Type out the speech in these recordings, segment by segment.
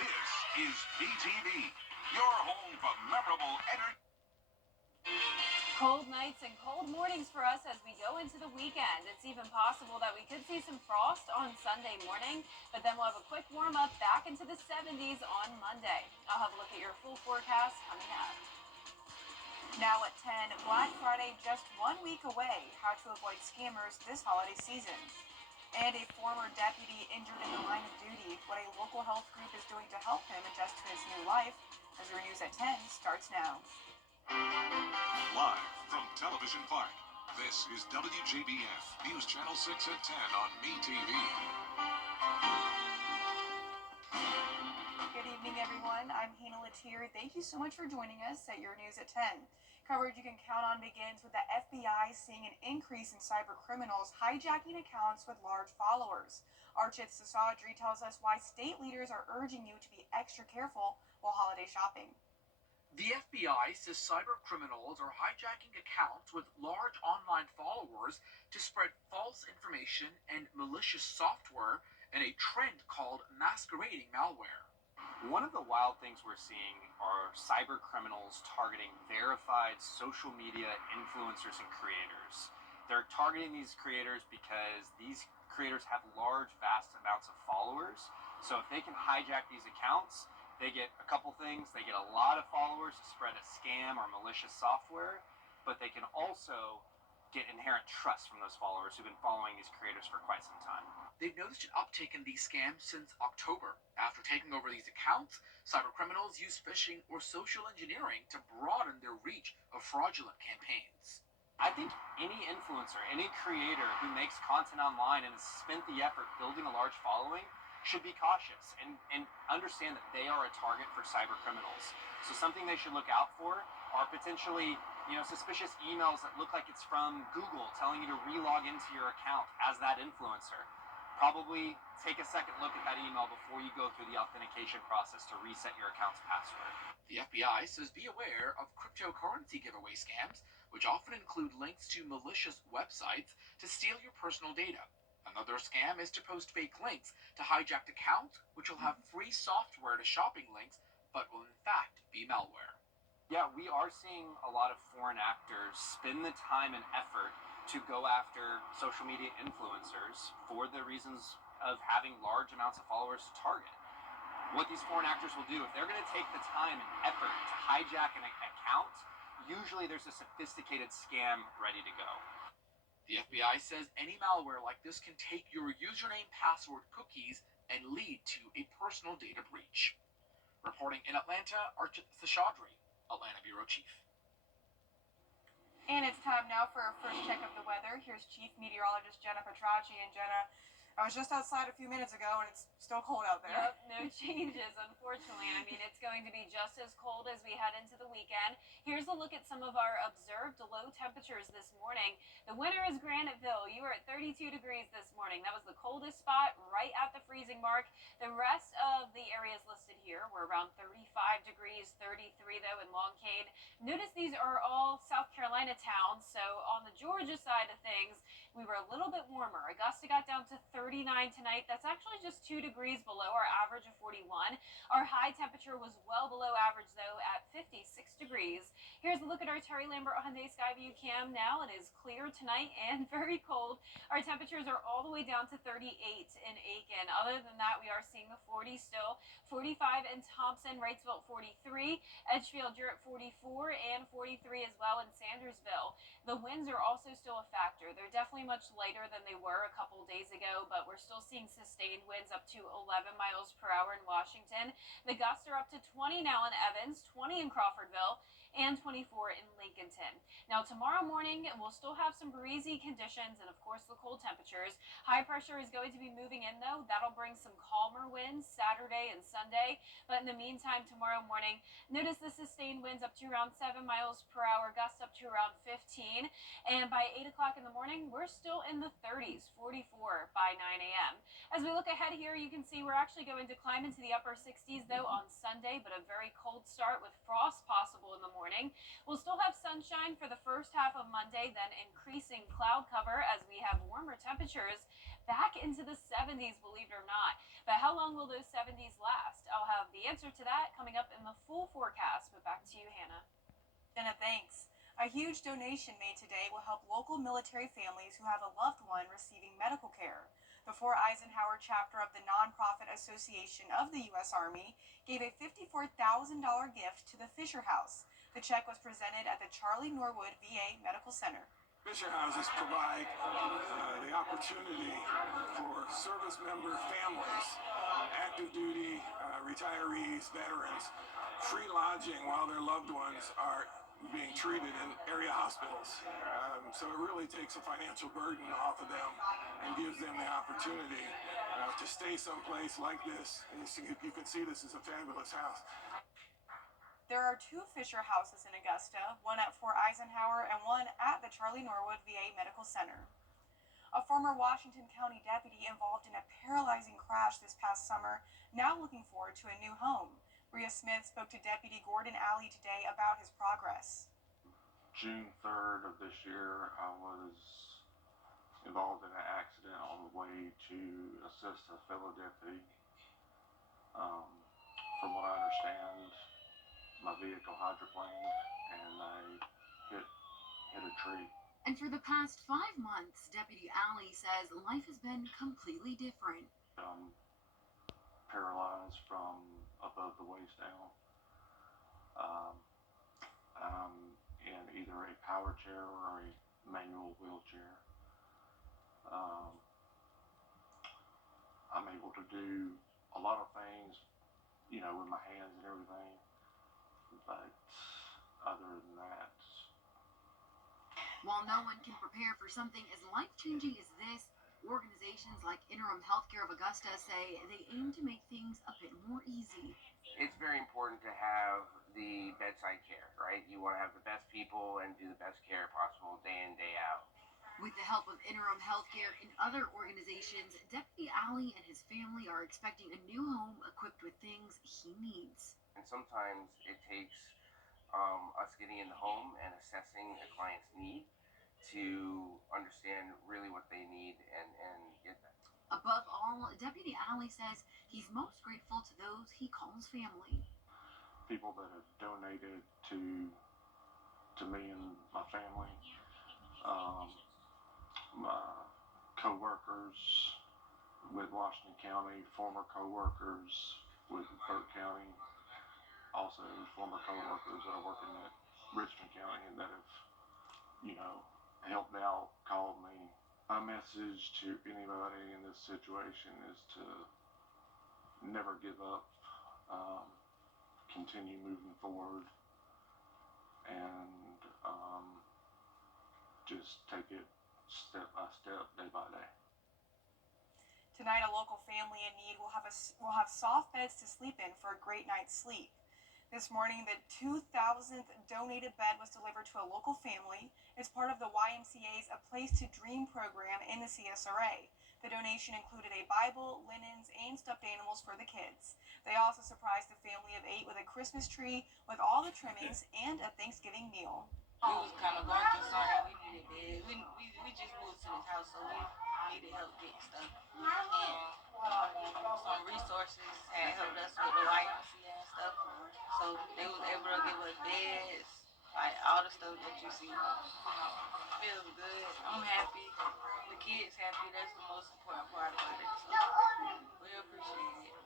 This is BTV, your home for memorable entertainment. Cold nights and cold mornings for us as we go into the weekend. It's even possible that we could see some frost on Sunday morning, but then we'll have a quick warm up back into the 70s on Monday. I'll have a look at your full forecast coming up. Now at 10, Black Friday just 1 week away. How to avoid scammers this holiday season. And a former deputy injured in the line of duty. What a local health group is doing to help him adjust to his new life. As your news at 10 starts now. Live from Television Park, this is WJBF, News Channel 6 at 10 on MeTV. Good evening, everyone. I'm Hina Latier. Thank you so much for joining us at your news at 10. Coverage you can count on begins with the FBI seeing an increase in cyber criminals hijacking accounts with large followers. Archit Sasadri tells us why state leaders are urging you to be extra careful while holiday shopping. The FBI says cyber criminals are hijacking accounts with large online followers to spread false information and malicious software in a trend called masquerading malware. One of the wild things we're seeing are cyber criminals targeting verified social media influencers and creators. They're targeting these creators because these creators have large, vast amounts of followers. So if they can hijack these accounts, they get a couple things. They get a lot of followers to spread a scam or malicious software, but they can also get inherent trust from those followers who've been following these creators for quite some time. They've noticed an uptick in these scams since October. After taking over these accounts, cyber criminals use phishing or social engineering to broaden their reach of fraudulent campaigns. I think any influencer, any creator who makes content online and has spent the effort building a large following should be cautious and understand that they are a target for cyber criminals. So something they should look out for are potentially, suspicious emails that look like it's from Google telling you to re-log into your account as that influencer. Probably take a second look at that email before you go through the authentication process to reset your account's password. The FBI says be aware of cryptocurrency giveaway scams, which often include links to malicious websites to steal your personal data. Another scam is to post fake links to hijacked accounts, which will have free software to shopping links, but will in fact be malware. Yeah, we are seeing a lot of foreign actors spend the time and effort to go after social media influencers for the reasons of having large amounts of followers to target. What these foreign actors will do, if they're going to take the time and effort to hijack an account, usually there's a sophisticated scam ready to go. The FBI says any malware like this can take your username, password, cookies, and lead to a personal data breach. Reporting in Atlanta, Archit Sasadri, Atlanta Bureau Chief. And it's time now for our first check of the weather. Here's Chief Meteorologist Jenna Petracci. And Jenna, I was just outside a few minutes ago and it's still cold out there. Yep, no changes, unfortunately. I mean, it's going to be just as cold as we head into the weekend. Here's a look at some of our observed low temperatures this morning. The winner is Graniteville. You were at 32 degrees this morning. That was the coldest spot, right at the freezing mark. The rest of the areas listed here were around 35 degrees, 33 though in Longcade. Notice these are all South Carolina towns, so on the Georgia side of things, we were a little bit warmer. Augusta got down to 39 tonight. That's actually just 2 degrees below our average of 41. Our high temperature was well below average, though, at 56 degrees. Here's a look at our Terry Lambert Hyundai Skyview cam now. It is clear tonight and very cold. Our temperatures are all the way down to 38 in Aiken. Other than that, we are seeing the 40 still. 45 in Thompson, Wrightsville 43, Edgefield, you're at 44, and 43 as well in Sandersville. The winds are also still a factor. They're definitely much lighter than they were a couple days ago, but we're still seeing sustained winds up to 11 miles per hour in Washington. The gusts are up to 20 now in Evans, 20 in Crawfordville, and 24 in Lincolnton. Now tomorrow morning, we'll still have some breezy conditions and of course the cold temperatures. High pressure is going to be moving in though. That'll bring some calmer winds Saturday and Sunday. But in the meantime, tomorrow morning, notice the sustained winds up to around 7 miles per hour, gusts up to around 15. And by 8 o'clock in the morning, we're still in the 30s, 44 by 9 a.m. As we look ahead here, you can see we're actually going to climb into the upper 60s though on Sunday, but a very cold start with frost possible in the morning. We'll still have sunshine for the first half of Monday, then increasing cloud cover as we have warmer temperatures back into the 70s, believe it or not. But how long will those 70s last? I'll have the answer to that coming up in the full forecast. But back to you, Hannah. Jenna, thanks. A huge donation made today will help local military families who have a loved one receiving medical care. The Fort Eisenhower chapter of the Nonprofit Association of the U.S. Army gave a $54,000 gift to the Fisher House. The check was presented at the Charlie Norwood VA Medical Center. Fisher houses provide the opportunity for service member families, active duty, retirees, veterans, free lodging while their loved ones are being treated in area hospitals. So it really takes a financial burden off of them and gives them the opportunity to stay someplace like this. And you can see this is a fabulous house. There are two Fisher houses in Augusta, one at Fort Eisenhower and one at the Charlie Norwood VA Medical Center. A former Washington County deputy involved in a paralyzing crash this past summer, now looking forward to a new home. Bria Smith spoke to Deputy Gordon Alley today about his progress. June 3rd of this year, I was involved in an accident on the way to assist a fellow deputy. From what I understand, my vehicle hydroplaned and I hit a tree. And for the past 5 months, Deputy Alley says life has been completely different. I'm paralyzed from above the waist down. I'm in either a power chair or a manual wheelchair. I'm able to do a lot of things, with my hands and everything. But other than that. While no one can prepare for something as life-changing as this, organizations like Interim Healthcare of Augusta say they aim to make things a bit more easy. It's very important to have the bedside care, right? You want to have the best people and do the best care possible day in, day out. With the help of Interim Healthcare and other organizations, Deputy Alley and his family are expecting a new home equipped with things he needs. And sometimes it takes us getting in the home and assessing a client's need to understand really what they need and get that. Above all, Deputy Alley says he's most grateful to those he calls family. People that have donated to me and my family, my co-workers with Washington County, former co-workers with Burke County, also former co-workers that are working at Richmond County and that have, helped out, called me. My message to anybody in this situation is to never give up, continue moving forward, and just take it step by step, day by day. Tonight, a local family in need will have soft beds to sleep in for a great night's sleep. This morning, the 2,000th donated bed was delivered to a local family. It's part of the YMCA's A Place to Dream program in the CSRA. The donation included a Bible, linens, and stuffed animals for the kids. They also surprised the family of 8 with a Christmas tree with all the trimmings and a Thanksgiving meal. We was kind of going through something. We needed beds. We just moved to this house, so we needed help getting stuff. And some resources had helped us with the YMCA and stuff. So they was able to give us beds, like all the stuff that you see. Feels good. I'm happy. The kids happy. That's the most important part about it. So we appreciate it.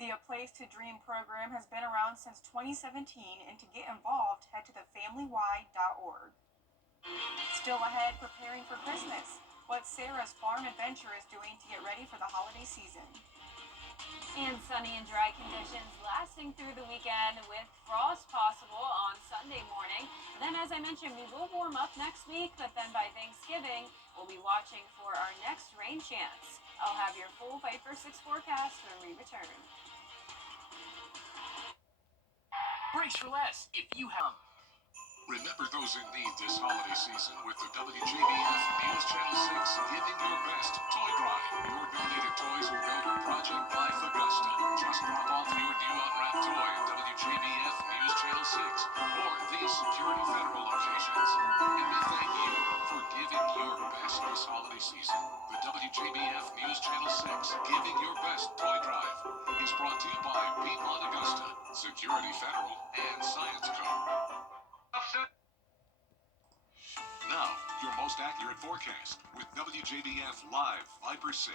The A Place to Dream program has been around since 2017, and to get involved, head to thefamilywide.org. Still ahead, preparing for Christmas. What Sarah's Farm Adventure is doing to get ready for the holiday season. And sunny and dry conditions lasting through the weekend with frost possible on Sunday morning. And then, as I mentioned, we will warm up next week, but then by Thanksgiving, we'll be watching for our next rain chance. I'll have your full Viper 6 forecast when we return. Brace for less if you have. Remember those in need this holiday season with the WJBF News Channel 6 Giving Your Best Toy Drive. Your donated toys will go to Project Life Augusta. Just drop off your new unwrapped toy at WJBF News Channel 6 or these security federal locations. And we thank you for giving your best this holiday season. The WJBF News Channel 6 Giving Your Best Toy Drive is brought to you by Piedmont Augusta, Security Federal, and Science Co. Now, your most accurate forecast with WJBF Live Viper 6.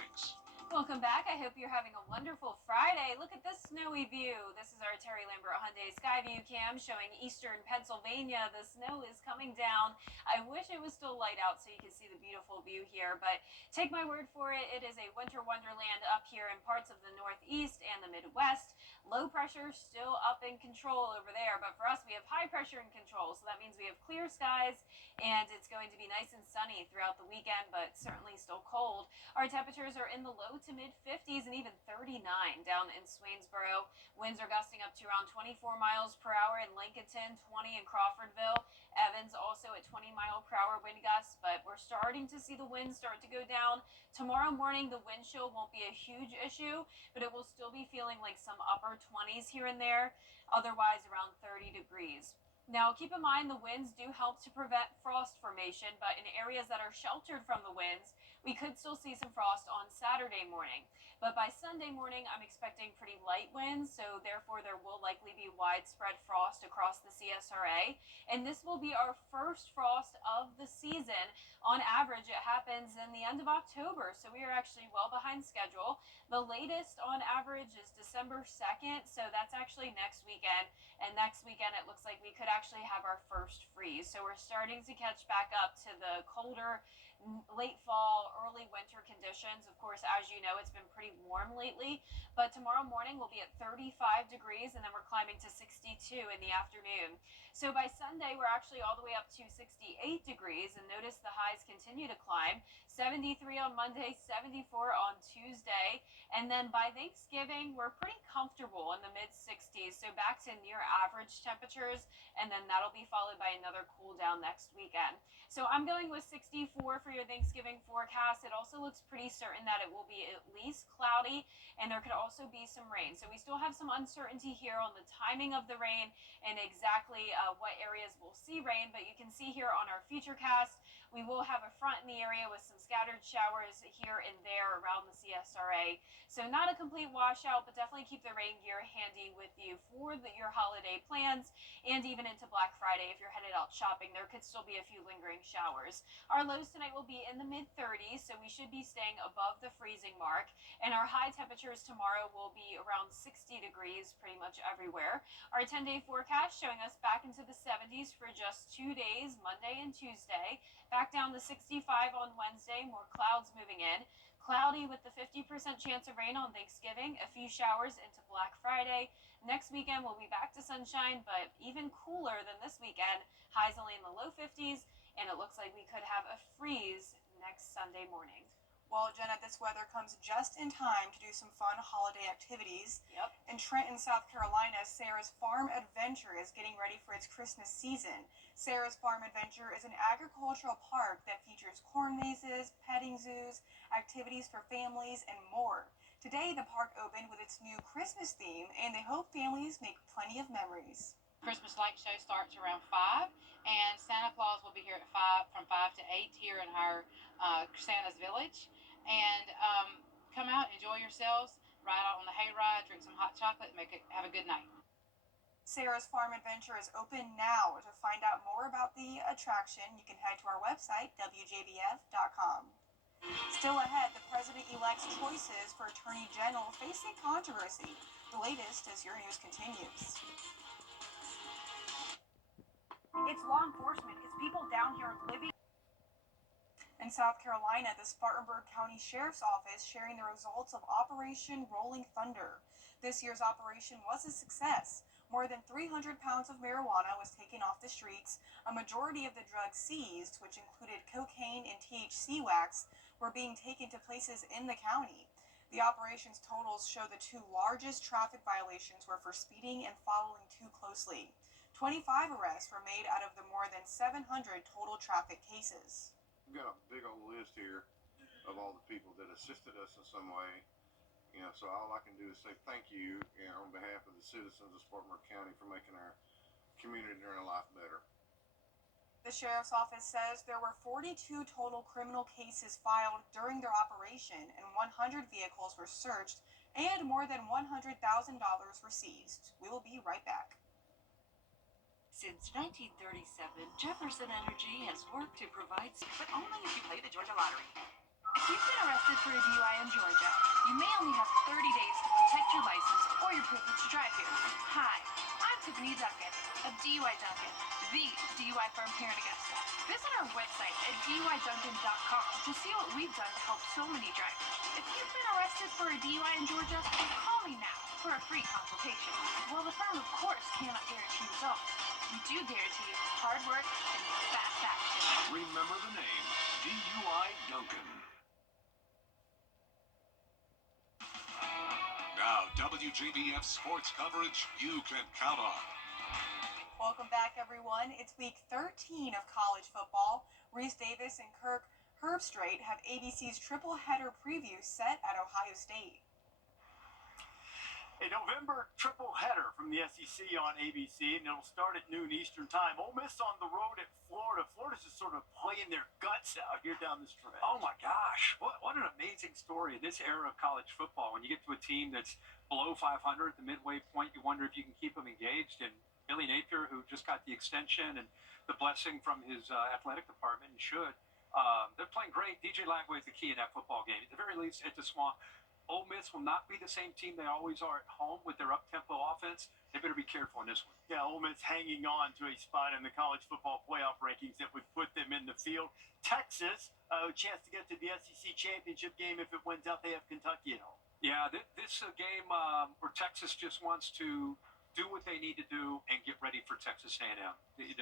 Welcome back. I hope you're having a wonderful Friday. Look at this snowy view. This is our Terry Lambert Hyundai Skyview cam showing eastern Pennsylvania. The snow is coming down. I wish it was still light out so you could see the beautiful view here, but take my word for it, it is a winter wonderland up here in parts of the Northeast and the Midwest. Low pressure still up in control over there, but for us we have high pressure in control, so that means we have clear skies and it's going to be nice and sunny throughout the weekend, but certainly still cold. Our temperatures are in the low to mid 50s and even 39 down in Swainsboro. Winds are gusting up to around 24 miles per hour in Lincolnton, 20 in Crawfordville. Evans also at 20 mile per hour wind gusts, but we're starting to see the winds start to go down. Tomorrow morning, the wind chill won't be a huge issue, but it will still be feeling like some upper 20s here and there, otherwise around 30 degrees. Now, keep in mind the winds do help to prevent frost formation, but in areas that are sheltered from the winds, we could still see some frost on Saturday morning. But by Sunday morning, I'm expecting pretty light winds, so therefore there will likely be widespread frost across the CSRA. And this will be our first frost of the season. On average, it happens in the end of October, so we are actually well behind schedule. The latest on average is December 2nd, so that's actually next weekend. And next weekend, it looks like we could actually have our first freeze. So we're starting to catch back up to the colder late fall, early winter conditions. Of course, as you know, it's been pretty warm lately, but tomorrow morning we'll be at 35 degrees and then we're climbing to 62 in the afternoon. So by Sunday, we're actually all the way up to 68 degrees, and notice the highs continue to climb. 73 on Monday, 74 on Tuesday, and then by Thanksgiving, we're pretty comfortable in the mid 60s, so back to near average temperatures, and then that'll be followed by another cool down next weekend. So I'm going with 64 for your Thanksgiving forecast. It also looks pretty certain that it will be at least cloudy, and there could also be some rain. So we still have some uncertainty here on the timing of the rain and exactly what areas will see rain, but you can see here on our futurecast, we will have a front in the area with some scattered showers here and there around the CSRA. So not a complete washout, but definitely keep the rain gear handy with you for your holiday plans and even into Black Friday if you're headed out shopping. There could still be a few lingering showers. Our lows tonight will be in the mid 30s, so we should be staying above the freezing mark. And our high temperatures tomorrow will be around 60 degrees pretty much everywhere. Our 10-day forecast showing us back into the 70s for just 2 days, Monday and Tuesday. Back down to 65 on Wednesday, more clouds moving in. Cloudy with the 50% chance of rain on Thanksgiving, a few showers into Black Friday. Next weekend we'll be back to sunshine, but even cooler than this weekend. Highs only in the low 50s, and it looks like we could have a freeze next Sunday morning. Well, Jenna, this weather comes just in time to do some fun holiday activities. Yep. In Trenton, South Carolina, Sarah's Farm Adventure is getting ready for its Christmas season. Sarah's Farm Adventure is an agricultural park that features corn mazes, petting zoos, activities for families, and more. Today, the park opened with its new Christmas theme, and they hope families make plenty of memories. Christmas light show starts around 5, and Santa Claus will be here at 5, from 5 to 8 here in our Santa's Village. And come out, enjoy yourselves, ride out on the hayride, drink some hot chocolate, and have a good night. Sarah's Farm Adventure is open now. To find out more about the attraction, you can head to our website, WJBF.com. Still ahead, the president-elect's choices for Attorney General facing controversy. The latest as your news continues. It's law enforcement. It's people down here living. In South Carolina, the Spartanburg County Sheriff's Office sharing the results of Operation Rolling Thunder. This year's operation was a success. More than 300 pounds of marijuana was taken off the streets. A majority of the drugs seized, which included cocaine and THC wax, were being taken to places in the county. The operation's totals show the two largest traffic violations were for speeding and following too closely. 25 arrests were made out of the more than 700 total traffic cases. We've got a big old list here of all the people that assisted us in some way. So all I can do is say thank you, on behalf of the citizens of Spartanburg County for making our community and our life better. The Sheriff's Office says there were 42 total criminal cases filed during their operation, and 100 vehicles were searched and more than $100,000 were seized. We will be right back. Since 1937, Jefferson Energy has worked to provide, but only if you play the Georgia Lottery. If you've been arrested for a DUI in Georgia, you may only have 30 days to protect your license or your privilege to drive here. Hi, I'm Tiffany Duncan of DUI Duncan, the DUI firm here in Augusta. Visit our website at DUIDuncan.com to see what we've done to help so many drivers. If you've been arrested for a DUI in Georgia, call me now for a free consultation. While the firm, of course, cannot guarantee results, we do guarantee hard work and fast action. Remember the name, DUI Duncan. Now, WJBF sports coverage you can count on. Welcome back, everyone. It's week 13 of college football. Reese Davis and Kirk Herbstreit have ABC's triple header preview set at Ohio State. A November triple header from the SEC on ABC, and it'll start at noon Eastern time. Ole Miss on the road at Florida. Florida's just sort of playing their guts out here down the stretch. Oh my gosh, what an amazing story in this era of college football. When you get to a team that's below 500 at the midway point, you wonder if you can keep them engaged. And Billy Napier, who just got the extension and the blessing from his athletic department, and should, they're playing great. DJ Lagway is the key in that football game. At the very least, at the Swamp. Ole Miss will not be the same team they always are at home with their up-tempo offense. They better be careful in this one. Yeah, Ole Miss hanging on to a spot in the college football playoff rankings that would put them in the field. Texas, a chance to get to the SEC championship game if it wins out. They have Kentucky at home. Yeah, this is a game where Texas just wants to do what they need to do and get ready for Texas A&M.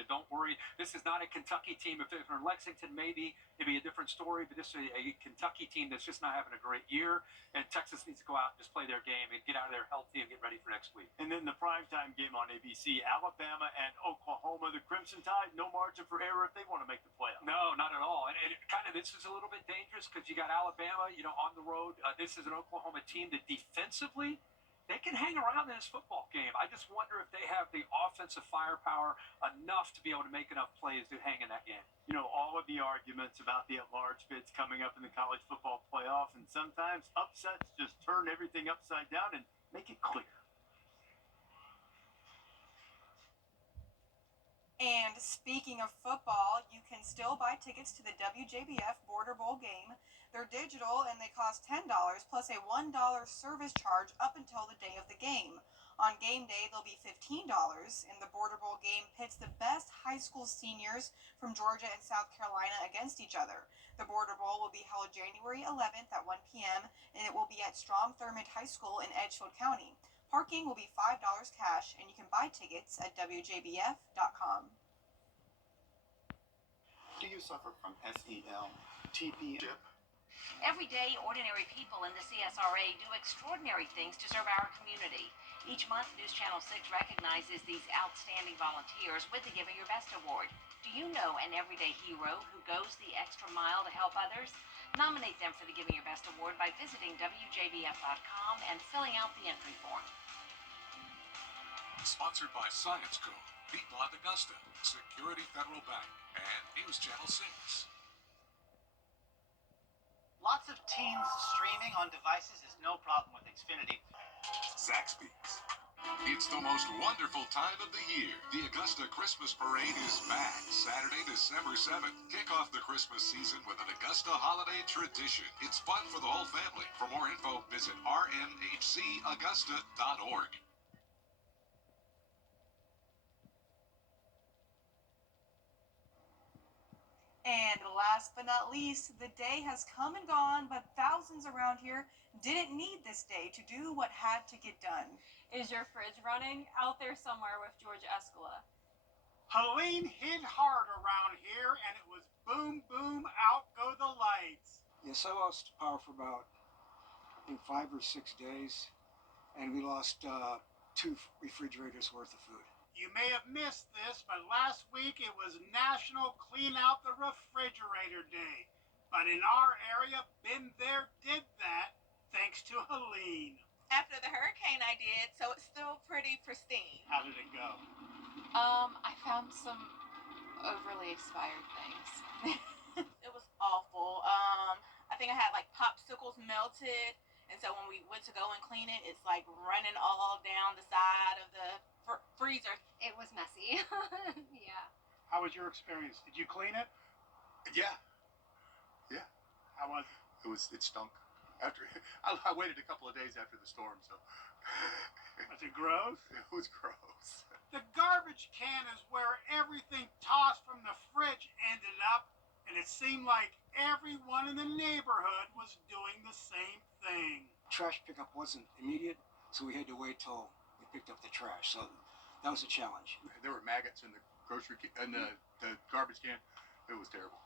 Don't worry. This is not a Kentucky team. If they're in Lexington, maybe it'd be a different story, but this is a Kentucky team that's just not having a great year, and Texas needs to go out and just play their game and get out of there healthy and get ready for next week. And then the primetime game on ABC, Alabama and Oklahoma. The Crimson Tide, no margin for error if they want to make the playoffs. No, not at all. And this is a little bit dangerous because you got Alabama, on the road. This is an Oklahoma team that defensively, they can hang around in this football game. I just wonder if they have the offensive firepower enough to be able to make enough plays to hang in that game. All of the arguments about the at-large bids coming up in the college football playoff, and sometimes upsets just turn everything upside down and make it clear. And speaking of football, you can still buy tickets to the WJBF Border Bowl game. They're digital and they cost $10 plus a $1 service charge up until the day of the game. On game day, they'll be $15, and the Border Bowl game pits the best high school seniors from Georgia and South Carolina against each other. The Border Bowl will be held January 11th at 1 p.m., and it will be at Strom-Thurmond High School in Edgefield County. Parking will be $5 cash, and you can buy tickets at WJBF.com. Do you suffer from SEL, TP? Every day, ordinary people in the CSRA do extraordinary things to serve our community. Each month, News Channel 6 recognizes these outstanding volunteers with the Giving Your Best Award. Do you know an everyday hero who goes the extra mile to help others? Nominate them for the Giving Your Best Award by visiting WJBF.com and filling out the entry form. Sponsored by Science Co., People at Augusta, Security Federal Bank, and News Channel 6. Lots of teens streaming on devices is no problem with Xfinity. Zaxby's. It's the most wonderful time of the year. The Augusta Christmas Parade is back Saturday, December 7th. Kick off the Christmas season with an Augusta holiday tradition. It's fun for the whole family. For more info, visit rmhcaugusta.org. And last but not least, the day has come and gone, but thousands around here didn't need this day to do what had to get done. Is your fridge running? Out there somewhere with George Escala. Halloween hit hard around here, and it was boom, boom, out go the lights. Yes, I lost power for about, 5 or 6 days, and we lost 2 refrigerators worth of food. You may have missed this, but last week it was National Clean Out the Refrigerator Day. But in our area, been there, did that, thanks to Helene. After the hurricane I did, so it's still pretty pristine. How did it go? I found some overly expired things. It was awful. I think I had like popsicles melted, And so when we went to go and clean it, it's like running all down the side of the freezer. It was messy. Yeah. How was your experience? Did you clean it? Yeah. Yeah. How was it? It stunk. After I waited a couple of days after the storm, so Was it gross? it was gross. The garbage can is where everything tossed from the fridge ended up, and it seemed like everyone in the neighborhood was doing the same thing. Trash pickup wasn't immediate, so we had to wait till we picked up the trash. So that was a challenge. There were maggots in the the garbage can. It was terrible.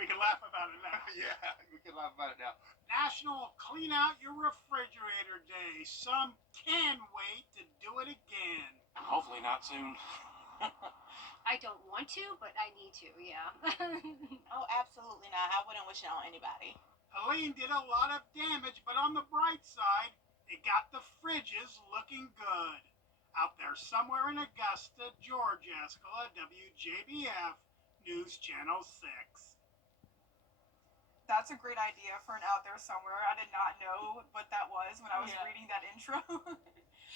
We can laugh about it now. Yeah, we can laugh about it now. National Clean Out Your Refrigerator Day. Some can wait to do it again. Hopefully not soon. I don't want to, but I need to, yeah. Oh, absolutely not. I wouldn't wish it on anybody. Helene did a lot of damage, but on the bright side, it got the fridges looking good. Out there somewhere in Augusta, Georgia, Escala, WJBF, News Channel 6. That's a great idea for an out there somewhere. I did not know what that was when I was reading that intro.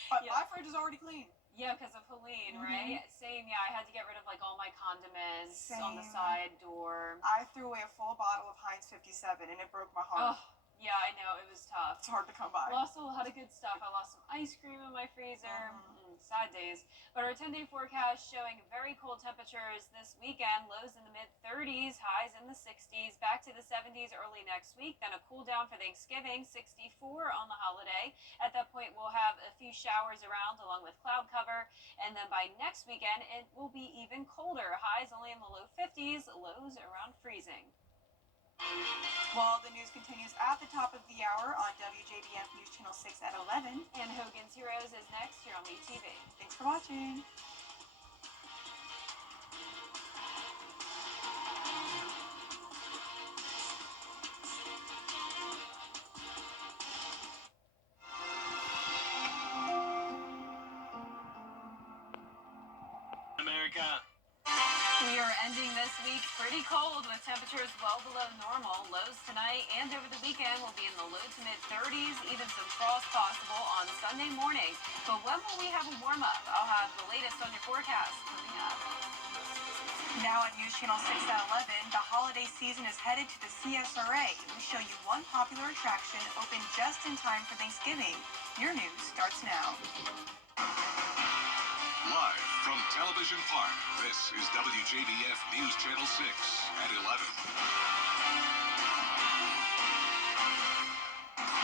But my fridge is already clean. Yeah, because of Helene, right? Same, yeah, I had to get rid of like all my condiments on the side door. I threw away a full bottle of Heinz 57 and it broke my heart. Oh, yeah, I know, it was tough. It's hard to come by. Lost a lot of good stuff. I lost some ice cream in my freezer. Sad days. But our 10-day forecast showing very cold temperatures this weekend. Lows in the mid-30s, highs in the 60s, back to the 70s early next week. Then a cool down for Thanksgiving, 64 on the holiday. At that point, we'll have a few showers around along with cloud cover. And then by next weekend, it will be even colder. Highs only in the low 50s, lows around freezing. Well, the news continues at the top of the hour on WJBF News Channel 6 at 11. And Hogan's Heroes is next here on WTV. Thanks for watching. America. We are ending this week pretty cold with temperatures well below normal. Lows tonight and over the weekend will be in the low to mid-30s, even some frost possible on Sunday morning. But when will we have a warm-up? I'll have the latest on your forecast coming up. Now on News Channel 6 at 11, the holiday season is headed to the CSRA. We show you one popular attraction open just in time for Thanksgiving. Your news starts now. Live from Television Park, this is WJBF News Channel 6 at 11.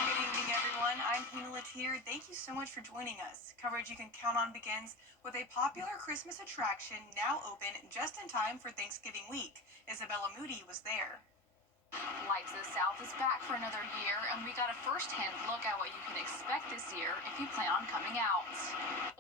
Good evening, everyone. I'm Hina Latier. Thank you so much for joining us. Coverage you can count on begins with a popular Christmas attraction now open just in time for Thanksgiving week. Isabella Moody was there. Lights of the South is back for another year, and we got a first-hand look at what you can expect this year if you plan on coming out.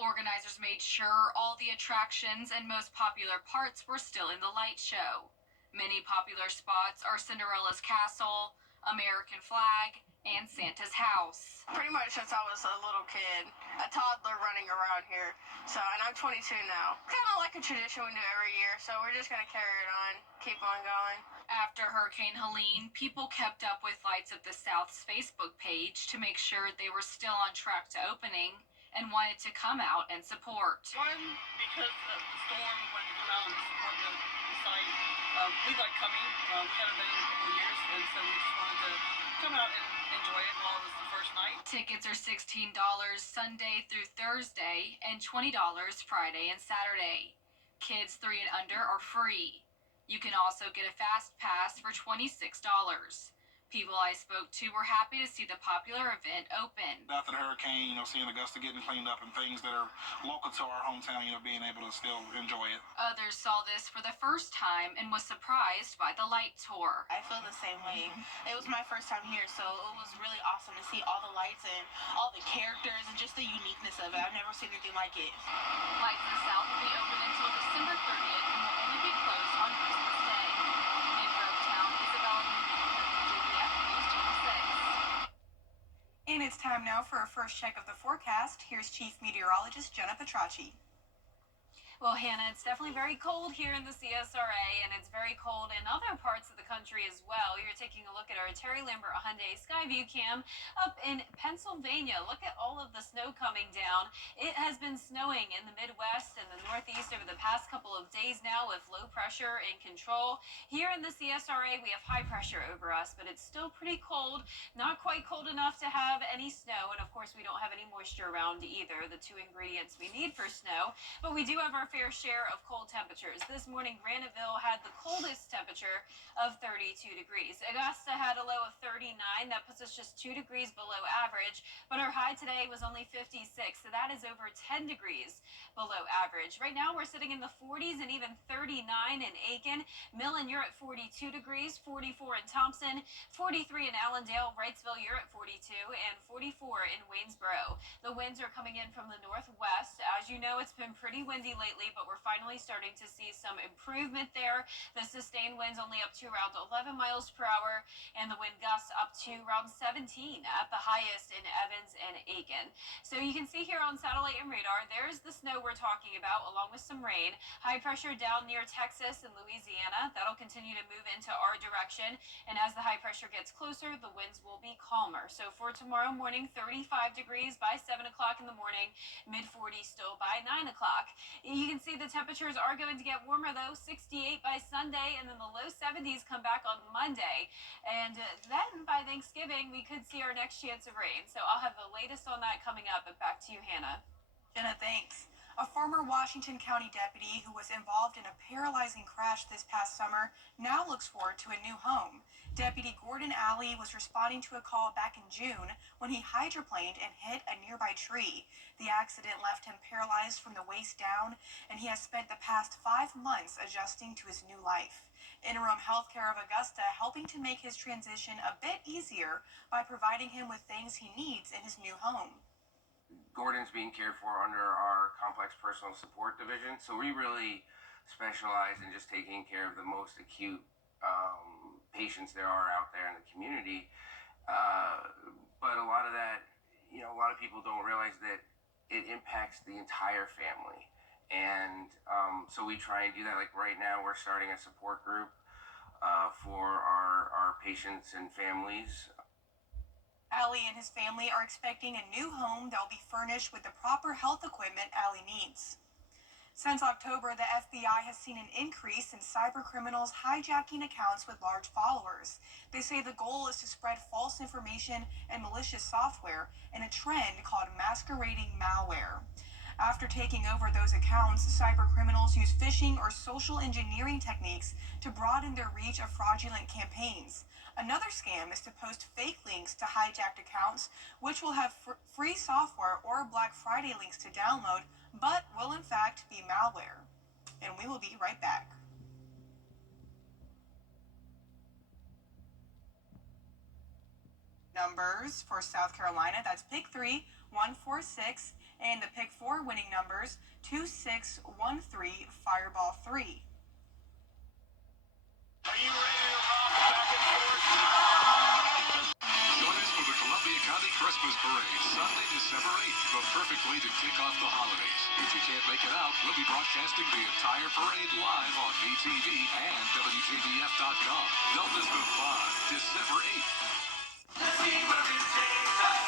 Organizers made sure all the attractions and most popular parts were still in the light show. Many popular spots are Cinderella's Castle, American Flag, and Santa's house. Pretty much since I was a little kid, a toddler running around here. And I'm 22 now. Kind of like a tradition we do every year, so we're just going to carry it on, keep on going. After Hurricane Helene, people kept up with Lights of the South's Facebook page to make sure they were still on track to opening and wanted to come out and support. One, because of the storm, we wanted to come out and support the site. We like coming. We haven't been in a couple of years, and so we just wanted to come out and enjoy it while it was the first night. Tickets are $16 Sunday through Thursday and $20 Friday and Saturday. Kids 3 and under are free. You can also get a fast pass for $26. People I spoke to were happy to see the popular event open. After the hurricane, seeing Augusta getting cleaned up and things that are local to our hometown, being able to still enjoy it. Others saw this for the first time and was surprised by the light tour. I feel the same way. It was my first time here, so it was really awesome to see all the lights and all the characters and just the uniqueness of it. I've never seen anything like it. Lights of the South will be open until December 30th and will only be closed on Christmas Day. In Grovetown, Isabella Moody, WJBF News Channel 6. And it's time now for our first check of the forecast. Here's Chief Meteorologist Jenna Petracci. Well, Hannah, it's definitely very cold here in the CSRA, and it's very cold in other parts of the country as well. You're taking a look at our Terry Lambert Hyundai Skyview cam up in Pennsylvania. Look at all of the snow coming down. It has been snowing in the Midwest and the Northeast over the past couple of days now with low pressure in control. Here in the CSRA, we have high pressure over us, but it's still pretty cold. Not quite cold enough to have any snow, and of course, we don't have any moisture around either, the two ingredients we need for snow. But we do have our fair share of cold temperatures. This morning, Graniteville had the coldest temperature of 32 degrees. Augusta had a low of 39. That puts us just 2 degrees below average. But our high today was only 56, so that is over 10 degrees below average. Right now, we're sitting in the 40s and even 39 in Aiken. Millen, you're at 42 degrees, 44 in Thompson, 43 in Allendale. Wrightsville, you're at 42, and 44 in Waynesboro. The winds are coming in from the northwest. As you know, it's been pretty windy lately, but we're finally starting to see some improvement there. The sustained winds only up to around 11 miles per hour, and the wind gusts up to around 17 at the highest in Evans and Aiken. So you can see here on satellite and radar, there's the snow we're talking about, along with some rain. High pressure down near Texas and Louisiana. That'll continue to move into our direction, and as the high pressure gets closer, the winds will be calmer. So for tomorrow morning, 35 degrees by 7 o'clock in the morning, mid-40s still by 9 o'clock. You can see the temperatures are going to get warmer though, 68 by Sunday, and then the low 70s come back on Monday. And then by Thanksgiving, we could see our next chance of rain. So I'll have the latest on that coming up, but back to you, Hannah. Jenna, thanks. A former Washington County deputy who was involved in a paralyzing crash this past summer now looks forward to a new home. Deputy Gordon Alley was responding to a call back in June when he hydroplaned and hit a nearby tree. The accident left him paralyzed from the waist down, and he has spent the past 5 months adjusting to his new life. Interim Healthcare of Augusta helping to make his transition a bit easier by providing him with things he needs in his new home. Gordon's being cared for under our complex personal support division, so we really specialize in just taking care of the most acute patients there are out there in the community. But a lot of that, a lot of people don't realize that it impacts the entire family. And so we try and do that. Like right now, we're starting a support group for our patients and families. Allie and his family are expecting a new home that will be furnished with the proper health equipment Allie needs. Since October, the FBI has seen an increase in cyber criminals hijacking accounts with large followers. They say the goal is to spread false information and malicious software in a trend called masquerading malware. After taking over those accounts, cyber criminals use phishing or social engineering techniques to broaden their reach of fraudulent campaigns. Another scam is to post fake links to hijacked accounts, which will have free software or Black Friday links to download, but will in fact be malware. And we will be right back. Numbers for South Carolina, that's pick 3, 146, and the pick 4 winning numbers, 2613, Fireball 3. Are you ready to rock back and forth? Join us for the Columbia County Christmas Parade, Sunday, December 8th, the perfect way to kick off the holidays. If you can't make it out, we'll be broadcasting the entire parade live on BTV and WJBF.com. Don't miss the fun, December 8th. Let's see where it takes us.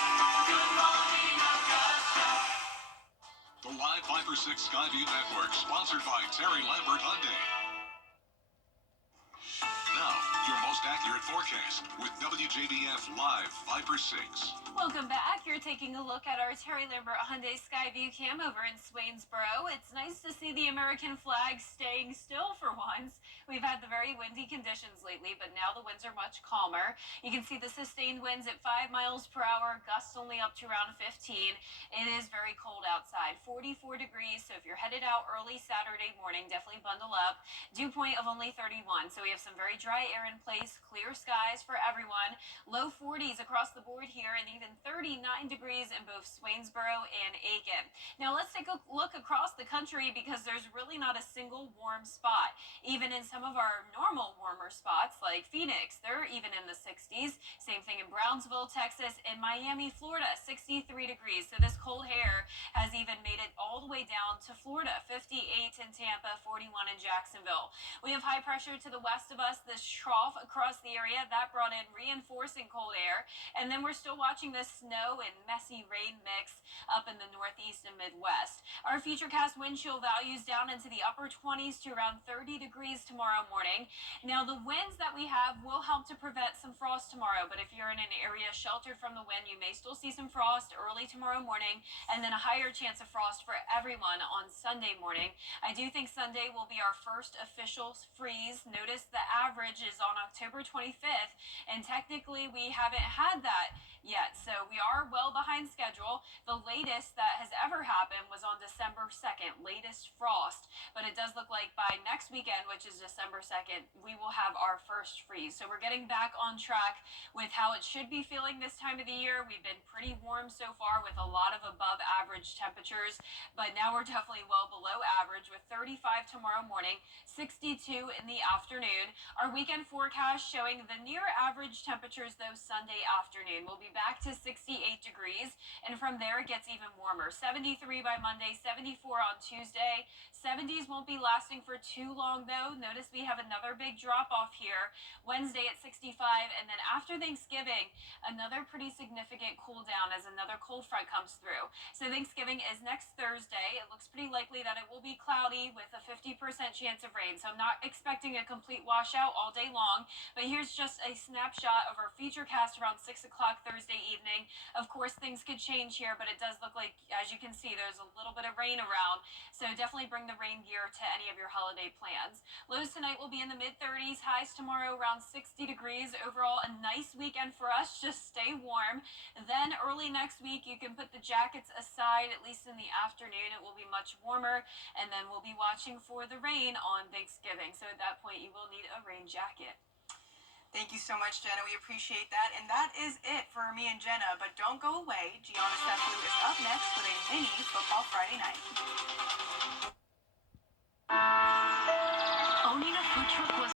Good morning, Augusta. The Live 5 or 6 Skyview Network, sponsored by Terry Lambert Hyundai. Now, your most accurate forecast with WJBF Live 5 or 6. Welcome back. You're taking a look at our Terry Lambert Hyundai Skyview cam over in Swainsboro. It's nice to see the American flag staying still for once. We've had the very windy conditions lately, but now the winds are much calmer. You can see the sustained winds at 5 miles per hour, gusts only up to around 15. It is very cold outside, 44 degrees, so if you're headed out early Saturday morning, definitely bundle up. Dew point of only 31, so we have some very dry air in place, clear skies for everyone. Low 40s across the board here, and even 39 degrees in both Swainsboro and Aiken. Now let's take a look across the country because there's really not a single warm spot. Even in some of our normal warmer spots like Phoenix, they're even in the 60s. Same thing in Brownsville, Texas, and Miami, Florida, 63 degrees. So this cold air has even made it all the way down to Florida, 58 in Tampa, 41 in Jacksonville. We have high pressure to the west of us, this trough across the area that brought in reinforcing cold air. And then we're still watching this snow and messy rain mix up in the northeast and Midwest. Our futurecast wind chill values down into the upper 20s to around 30 degrees tomorrow morning. Now, the winds that we have will help to prevent some frost tomorrow, but if you're in an area sheltered from the wind, you may still see some frost early tomorrow morning, and then a higher chance of frost for everyone on Sunday morning. I do think Sunday will be our first official freeze. Notice the average is on October 25th, and technically we haven't had that yet, so we are well behind schedule. The latest that has ever happened was on December 2nd, latest frost, but it does look like by next weekend, which is December 2nd, we will have our first freeze. So we're getting back on track with how it should be feeling this time of the year. We've been pretty warm so far with a lot of above average temperatures, but now we're definitely well below average with 35 tomorrow morning, 62 in the afternoon. Our weekend forecast showing the near average temperatures though Sunday afternoon. We'll be back to 68 degrees, and from there it gets even warmer. 73 by Monday, 74 on Tuesday. 70s won't be lasting for too long though. Notice we have another big drop off here Wednesday at 65, and then after Thanksgiving, another pretty significant cool down as another cold front comes through. So Thanksgiving is next Thursday. It looks pretty likely that it will be cloudy with a 50% chance of rain. So I'm not expecting a complete washout all day long, but here's just a snapshot of our futurecast around 6 o'clock Thursday evening. Of course, things could change here, but it does look like, as you can see, there's a little bit of rain around. So definitely bring the rain gear to any of your holiday plans. Lows tonight will be in the mid-30s, highs tomorrow around 60 degrees. Overall, a nice weekend for us. Just stay warm. Then early next week, you can put the jackets aside, at least in the afternoon. It will be much warmer, and then we'll be watching for the rain on Thanksgiving. So at that point, you will need a rain jacket. Thank you so much, Jenna. We appreciate that. And that is it for me and Jenna. But don't go away. Gianna Stefanu is up next with a mini Football Friday night. Owning a food truck was